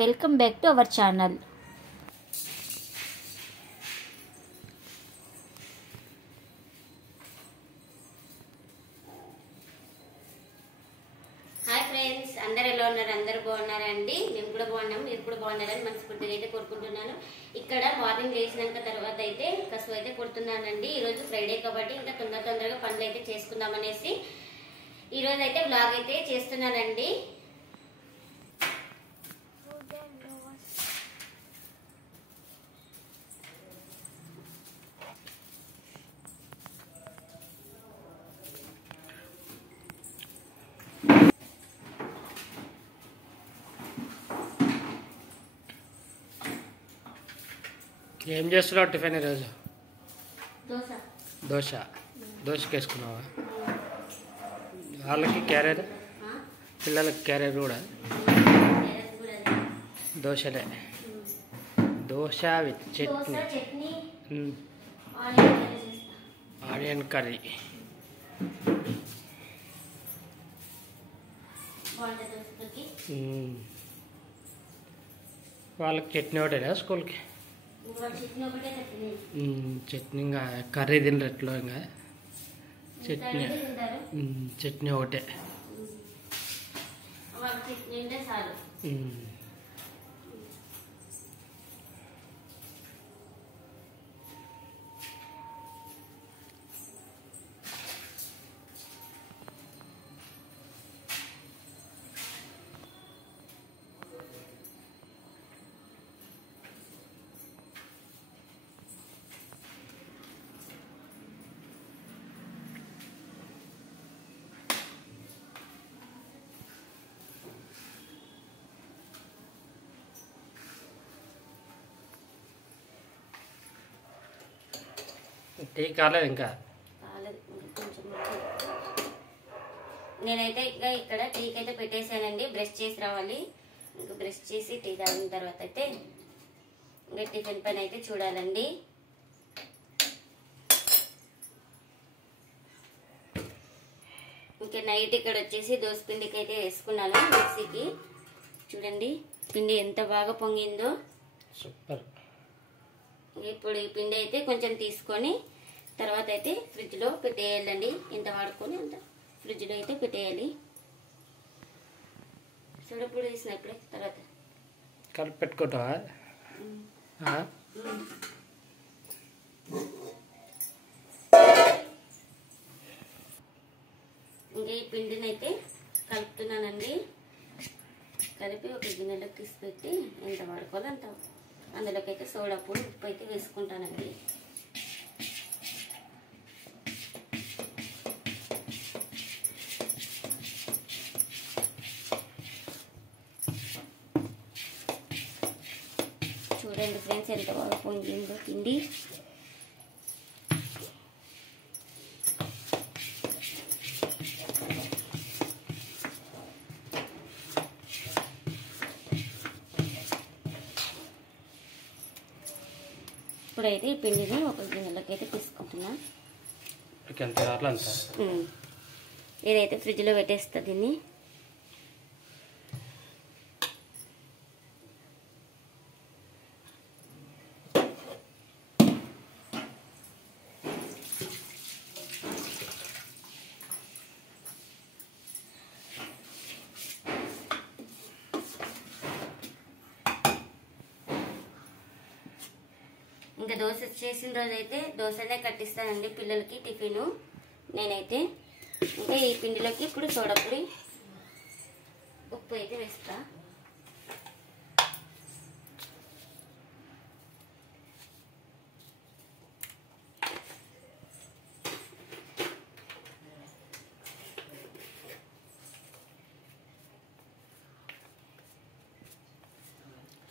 Welcome back to our channel. Hi friends, అందరు ఎలా ఉన్నారు? అందరు బాగున్నారండి. మేము కూడా బాగున్నాము, మీరు కూడా బాగున్నారని మనస్ఫూర్తిగా అయితే కోరుకుంటున్నాను. ఇక్కడ మార్నింగ్ లేచినాక తర్వాత అయితే కసువు అయితే కొడుతున్నానండి. ఈరోజు ఫ్రైడే కాబట్టి ఇంకా తొందరగా పనులు అయితే చేసుకుందామనేసి ఈరోజు అయితే వ్లాగ్ అయితే చేస్తున్నానండి. ఏం చేస్తున్నావు టిఫిన్ ఈరోజు? దోశ దోశకి వేసుకున్నావా? వాళ్ళకి క్యారియర్, పిల్లలకి క్యారియర్ కూడా దోశలే. Dosa with chutney, onion curry. వాళ్ళకి చట్నీ ఒకటేనా స్కూల్కి? చట్నీ ఇంకా కర్రీ తినట్లు ఇంకా చట్నీ ఒకటే. టీ కాలేదు ఇంకా? నేనైతే ఇంకా ఇక్కడ టీకి అయితే పెట్టేశానండి. బ్రష్ చేసి రావాలి. ఇంకా బ్రష్ చేసి టీ తాగిన తర్వాత అయితే ఇంకా టిఫిన్ పని అయితే చూడాలండి. ఇంకా నైట్ ఇక్కడ వచ్చేసి దోశ పిండికి అయితే వేసుకున్నాను మిక్సీకి. చూడండి పిండి ఎంత బాగా పొంగిందో, సూపర్. ఇప్పుడు ఈ పిండి అయితే కొంచెం తీసుకొని తర్వాత అయితే ఫ్రిడ్జ్లో పెట్టేయాలండి. ఎంత వాడుకొని అంత ఫ్రిడ్జ్లో అయితే పెట్టేయాలి. సొడప్పుడు వేసినప్పుడే తర్వాత కలిపి పెట్టుకుంటావా? ఇంకా ఈ పిండిని అయితే కలుపుతున్నానండి. కలిపి ఒక గిన్నెలోకి తీసి పెట్టి ఎంత వాడుకోవాలో అంత అందులోకి అయితే సోడా పొడి, ఉప్పు అయితే వేసుకుంటానండి. చూడండి ఫ్రెండ్స్ ఎంత బాగా పొంగిందో పిండి. ఇప్పుడైతే ఈ పిండిని ఒక గిన్నెలోకి అయితే తీసుకుంటున్నా. ఇదైతే ఫ్రిడ్జ్లో పెట్టేస్తా దీన్ని. ఇంకా దోశ చేసిన రోజు అయితే దోశనే కట్టిస్తానండి పిల్లలకి టిఫిన్. నేనైతే ఇంకా ఈ పిండిలోకి ఇప్పుడు సోడా పొడి, ఉప్పు అయితే వేస్తా.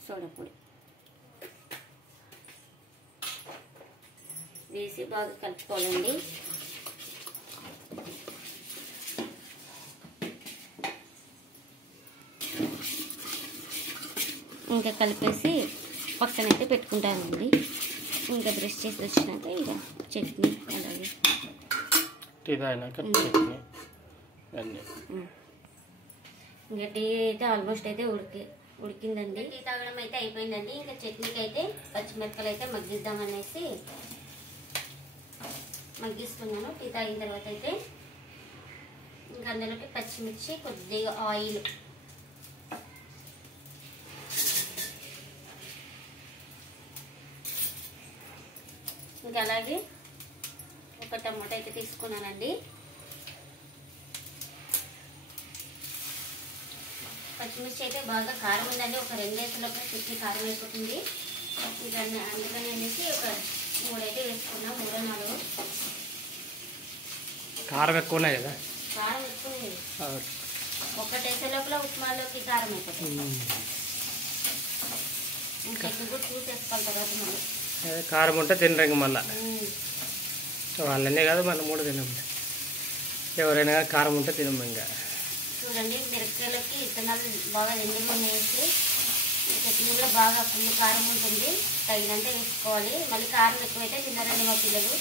సోడా పొడి వేసి బాగా కలుపుకోవాలండి. ఇంకా కలిపేసి పక్కనైతే పెట్టుకుంటానండి. ఇంకా బ్రష్ చేసి వచ్చినాక ఇక చట్నీ అలాగే ఇంకా టీ అయితే ఆల్మోస్ట్ అయితే ఉడికిందండి. టీ తాగడం అయితే అయిపోయిందండి. ఇంకా చట్నీకి అయితే పచ్చిమిరపకాయలు అయితే మగ్గిద్దామనేసి మగ్గిస్తున్నాను. టీ తాగిన తర్వాత అయితే ఇంకా అందులోకి పచ్చిమిర్చి, కొద్దిగా ఆయిల్, ఇంకా అలాగే ఒక టమాటా అయితే తీసుకున్నానండి. పచ్చిమిర్చి అయితే బాగా కారం ఉందండి. ఒక 2 వేసులోపల చట్నీ కారం అయిపోతుంది. ఇంకా అందుకని అనేసి ఒక 3 అయితే వేసుకున్నాం, 3-4. కారం ఎక్కువ ఉన్నాయి కదా. కారం ఎక్కువ ఒకటి వేసే లోపల ఉప్మాలోకి కారం అయిపోతుంది. ఇంకా కూడా చూసేసుకోవాలి తర్వాత మళ్ళీ. కారం ఉంటే తినరు మళ్ళీ. వాళ్ళనే కాదు మనం కూడా తినము. ఎవరైనా కారం ఉంటే తినము. ఇంకా చూడండి, మిరపకాయలకి విత్తనాలు బాగా ఎండిగా వేసి చట్నీ కూడా బాగా ఫుల్ కారం ఉంటుంది. తగినంత వేసుకోవాలి. మళ్ళీ కారం ఎక్కువైతే తిన్నారండి మా పిల్లలు.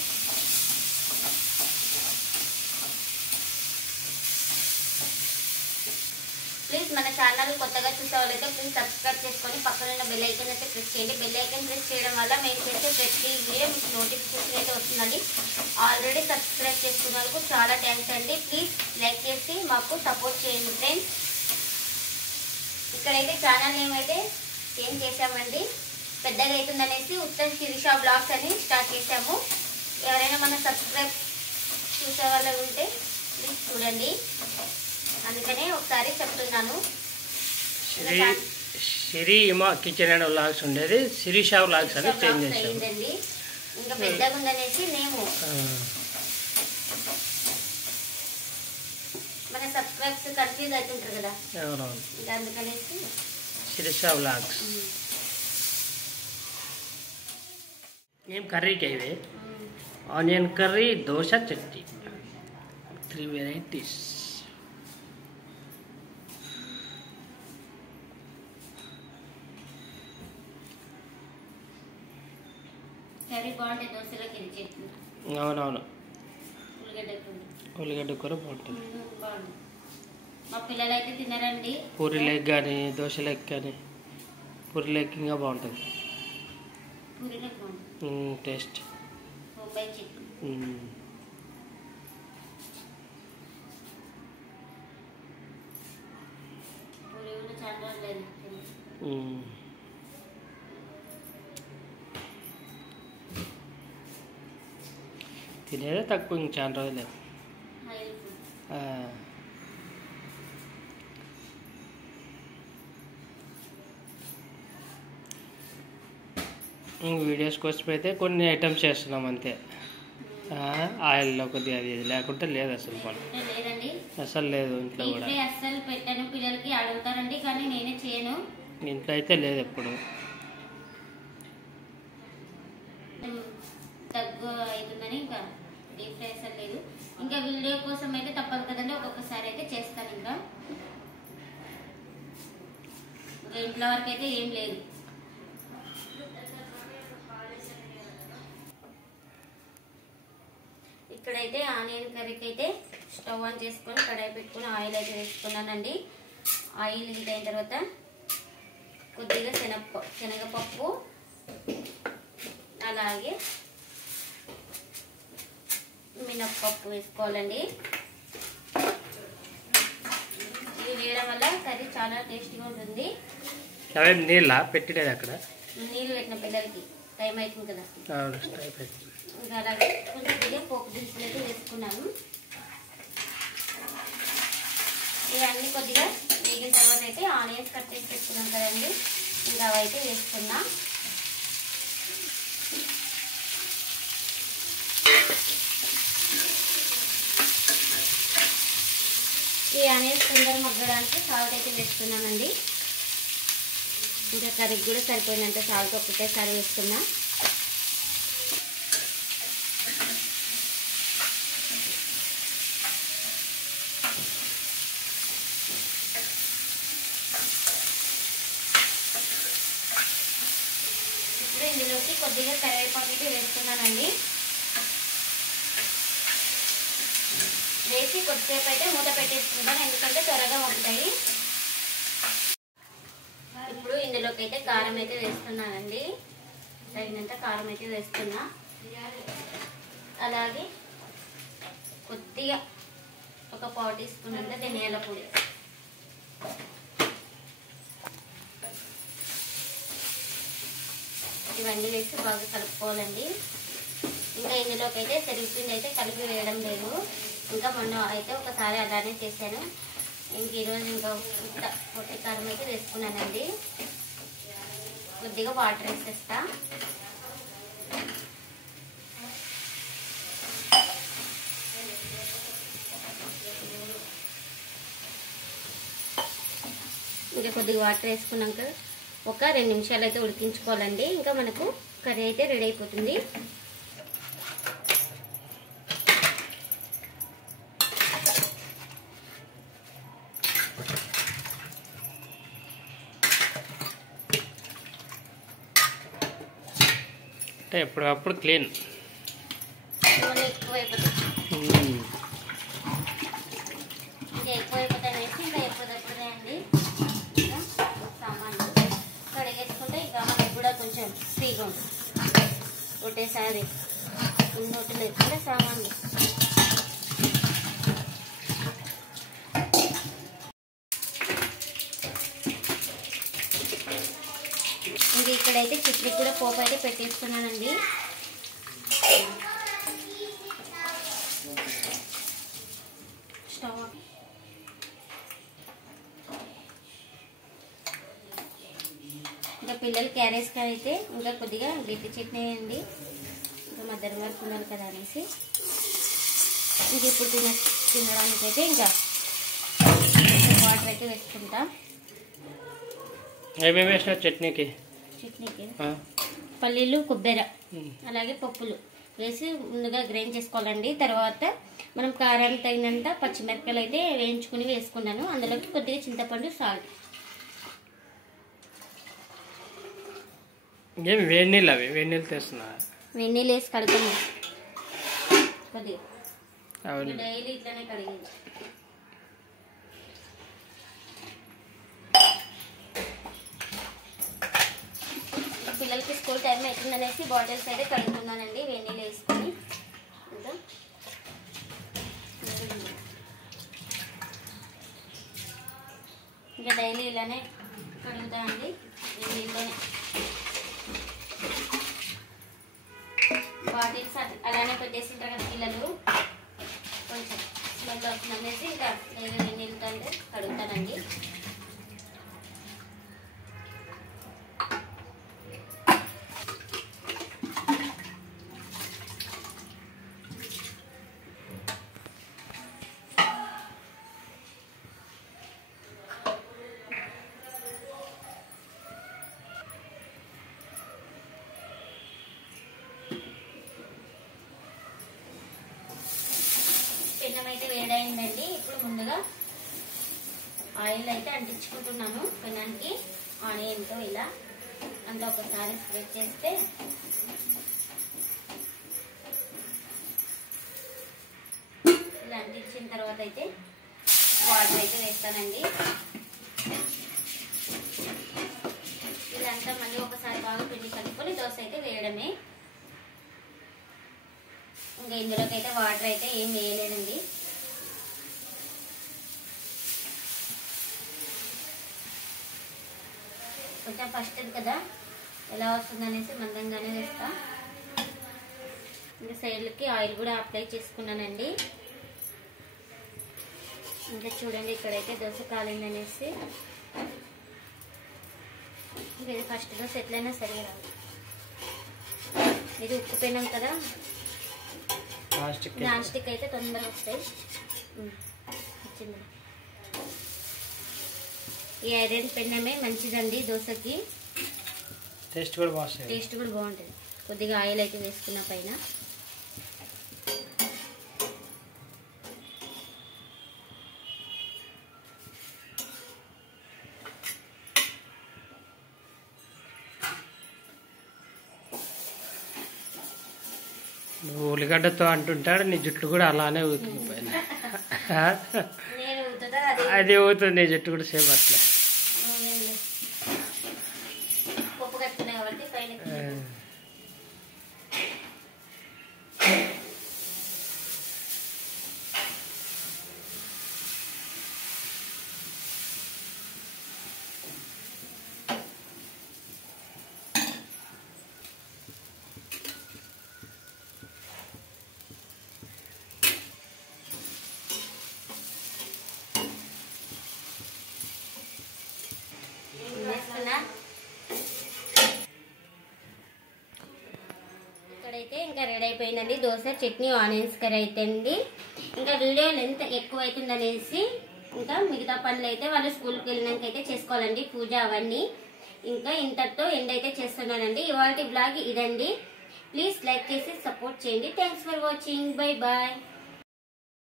ప్లీజ్ మన ఛానల్ కొత్తగా చూసే వాళ్ళైతే ప్లీజ్ సబ్స్క్రైబ్ చేసుకొని పక్కన బెల్ ఐకాన్ అయితే ప్రెస్ చేయండి. బెల్ ఐకాన్ ప్రెస్ చేయడం వల్ల మేము చేసే ప్రతి వీడియో మీకు నోటిఫికేషన్ అయితే వస్తుందండి. ఆల్రెడీ సబ్స్క్రైబ్ చేసుకున్న వాళ్ళకు చాలా థ్యాంక్స్ అండి. ప్లీజ్ లైక్ చేసి మాకు సపోర్ట్ చేయండి ఫ్రెండ్స్. ఇక్కడైతే ఛానల్ నేమ్ అయితే చేంజ్ చేసామండి. పెద్దగా అవుతుందనేసి ఉత్తమ్ శిరీష బ్లాగ్స్ అని స్టార్ట్ చేసాము. ఎవరైనా మన సబ్స్క్రైబ్ చూసే వాళ్ళు ఉంటే ప్లీజ్ చూడండి. అందుకనే ఒకసారి చెప్తున్నాను. సిరి ఇమా కిచెన్ అండ్ వ్లాగ్స్ ఉండేది శిరీష వ్లాగ్స్ అని చేంజ్ చేసామండి. ఇంకా పెద్దగా ఉందనేసి మేము మన సబ్స్క్రైబ్స్ కన్ఫ్యూజ్ అవుతుంటారు కదా, ఇంకా అందుకనేసి శిరీష వ్లాగ్స్. ఏం కర్రీకి అవి onion curry, dosa, chutney, 3 varieties. Curry బాగుంటుంది దోశలోకి చట్నీ. అవునవును, ఉల్లిగడ్డ ఉల్లిగడ్డ కూర బాగుంటుంది. బాగుంది. మా పిల్లలు అయితే తిన్నారండి. పూరీలకు కానీ దోశలకు కానీ, పూరీలకు ఇంకా బాగుంటుంది పూరీలకు బాగుంటుంది టేస్ట్. బొంబాయి చట్నీ. పూరీ కూడా చాలా రోజులు తినేదే తక్కువ, ఇంక చాలా రోజులే. వీడియోస్ కోసం అయితే కొన్ని ఐటమ్స్ చేస్తున్నాం అంతే. ఆయిల్లో కొద్దిగా అది ఇది లేకుంటే లేదు అసలు పని. లేదండి, అసలు లేదు ఇంట్లో కూడా. అస్సలు పెట్టాను. పిల్లలకి అడుగుతారండి కానీ నేనే చేయను. ఇంట్లో అయితే లేదు ఎప్పుడు. తగ్గు అవుతుందని ఇంకా డీప్ ఫ్రై అసలు లేదు. ఇంకా వీడియో కోసం అయితే తప్పదు కదండి, ఒక్కొక్కసారి అయితే చేస్తాను. ఇంకా ఇంట్లో వరకు అయితే ఏం లేదు. ఇక్కడైతే ఆనియన్ కర్రీకి అయితే స్టవ్ ఆన్ చేసుకొని కడాయి పెట్టుకొని ఆయిల్ అయితే వేసుకున్నానండి. ఆయిల్ హీట్ అయిన తర్వాత కొద్దిగా శనగపప్పు, అలాగే మినప్పప్పు వేసుకోవాలండి. ఇవి వేయడం వల్ల కర్రీ చాలా టేస్టీగా ఉంటుంది. నీళ్ళ పెట్టినది అక్కడ నీళ్ళు పెట్టిన పిల్లలకి టైం అవుతుంది కదా. ఇంకా అలాగే కొంచెం పోపు దినుసులు అయితే వేసుకున్నాను. ఇవన్నీ కొద్దిగా వేగిన తర్వాత అయితే ఆనియన్స్ కట్ చేసి పెట్టుకున్నాం కదండి, ఇంకా అవైతే వేసుకున్నా. ఈ ఆనియన్స్ తొందరగా మగ్గడానికి సాల్ట్ అయితే వేస్తున్నానండి. ఇంకా కర్రీకి కూడా సరిపోయినంత సాల్ట్ ఒకటేసారి వేస్తున్నా. ఇప్పుడు ఇందులోకి కొద్దిగా కరివేపాకు అయితే వేస్తున్నానండి. వేసి కొద్దిసేపు అయితే మూత పెట్టేసుకుంటాను, ఎందుకంటే త్వరగా ఉంటాయి. ఇందులోకి అయితే కారం అయితే వేస్తున్నానండి. తగినంత కారం అయితే వేస్తున్నా. అలాగే కొద్దిగా ఒక 1 టీ స్పూన్ అంత ధనియాల పొడి. ఇవన్నీ వేసి బాగా కలుపుకోవాలండి. ఇంకా ఇందులోకి అయితే శనగపిండి అయితే కలిపి వేయడం లేదు. ఇంకా మొన్న అయితే ఒకసారి అలానే చేశాను. ఇంక ఈరోజు ఇంకా పొట్టి కారం అయితే వేసుకున్నానండి. కొద్దిగా వాటర్ వేసేస్తా. ఇంకా కొద్దిగా వాటర్ వేసుకున్నాక ఒక 2 నిమిషాలు అయితే ఉడికించుకోవాలండి. ఇంకా మనకు కర్రీ అయితే రెడీ అయిపోతుంది. అంటే ఎప్పుడప్పుడు క్లీన్ ఎక్కువ అయిపోతుంది. ఇంకా ఎక్కువ అయిపోతాయి వేసి ఇంకా ఎప్పుడప్పుడే అండి ఇంకా సామాన్లు కడిగేసుకుంటే ఇంకా మనకి కూడా కొంచెం ఫ్రీగా ఉంటుంది. ఒకటేసారి ఉన్నట్టు లేకుండా సామాన్లు. ఇది ఇక్కడైతే చట్నీ కూడా పోపు అయితే పెట్టేసుకున్నానండి. స్టవ్ ఇంకా పిల్లలు క్యారేజ్ అయితే ఇంకా కొద్దిగా గట్టి చట్నీ అండి. ఇంకా మధ్యాహ్నం వరకు ఉండాలి కదా అనేసి ఇంక ఇప్పుడు తినడానికి అయితే ఇంకా వాటర్ అయితే వేసుకుంటా. ఏమేమి వేసినా చట్నీకి పల్లీలు, కొబ్బరి అలాగే పప్పులు వేసి ముందుగా గ్రైండ్ చేసుకోవాలండి. తర్వాత మనం కారానికి తగినంత పచ్చిమిరపకాయలు అయితే వేయించుకుని వేసుకున్నాను. అందులోకి కొద్దిగా చింతపండు, సాల్ట్. ఏమి వేడి నీళ్ళు అవి వేడి నీళ్ళు తెస్తున్నా వెన్నీళ్ళు వేసి కడుగుతాము కొద్దిగా. డైలీ ఇట్లానే కడిగింది. పిల్లలకి స్కూల్ టైం అవుతుందనేసి బాటిల్స్ అయితే కడుగుతున్నానండి వెన్నీళ్ళు వేసుకొని. ఇంకా డైలీ ఇలానే కడుగుతానండి వెన్నీళ్ళలోనే. బాటిల్స్ అలానే పెట్టేసింటారు కదా పిల్లలు, కొంచెం స్మెల్ వస్తుందనేసి ఇంకా డైలీ వెన్నీళ్ళతో అంటే కడుగుతానండి. పెన్నం అయితే వేడైందండి. ఇప్పుడు ముందుగా ఆయిల్ అయితే అంటించుకుంటున్నాను పెనానికి. ఆనియన్తో ఇలా అంతా ఒకసారి స్ప్రెడ్ చేస్తే ఇలా అంటించిన తర్వాత అయితే వాటర్ అయితే వేస్తానండి. ఇదంతా మళ్ళీ ఒకసారి బాగా పిండి కలుపుకొని దోశ అయితే వేయడమే. ఇంకా ఇందులోకి అయితే వాటర్ అయితే ఏం వేయలేదండి. కొంచెం ఫస్ట్ కదా ఎలా వస్తుందనేసి మందంగానే వేస్తా. ఇంకా సైడ్లకి ఆయిల్ కూడా అప్లై చేసుకున్నానండి. ఇంకా చూడండి ఇక్కడైతే దోశ కాలిందనేసి. ఇది ఫస్ట్ దోశ ఎట్లయినా సరే రాదు. ఇది ఉప్పు పెనం కదా, నాన్ స్టిక్ అయితే తొందరగా వస్తాయి. ఈ ఐరన్ పెన్నమే మంచిదండి దోశకి. టేస్ట్ కూడా బాగుంటుంది. టేస్ట్ కూడా బాగుంటుంది. కొద్దిగా ఆయిల్ అయితే వేసుకున్న పైన నువ్వు ఉల్లిగడ్డతో అంటుంటాడు, నీ జుట్టు కూడా అలానే ఊతుంది పైన. అది ఊతుంది, నీ జుట్టు కూడా సేమ్ అట్లా. పెట్టుకున్నాయి కాబట్టి పైన ఇక్కడైతే ఇంకా రెడీ అయిపోయిందండి దోశ చట్నీ ఆనియన్స్ కర్రీ అయితే అండి. ఇంకా వీడియో లెంత్ ఎక్కువ అవుతుందనేసి ఇంకా మిగతా పనులు అయితే వాళ్ళు స్కూల్కి వెళ్ళినాక అయితే చేసుకోవాలండి, పూజ అవన్నీ. ఇంకా ఇంతటితో ఎండ్ అయితే చేస్తున్నానండి. ఇవాళ బ్లాగ్ ఇదండి. ప్లీజ్ లైక్ చేసి సపోర్ట్ చేయండి. Thanks for watching. Bye bye.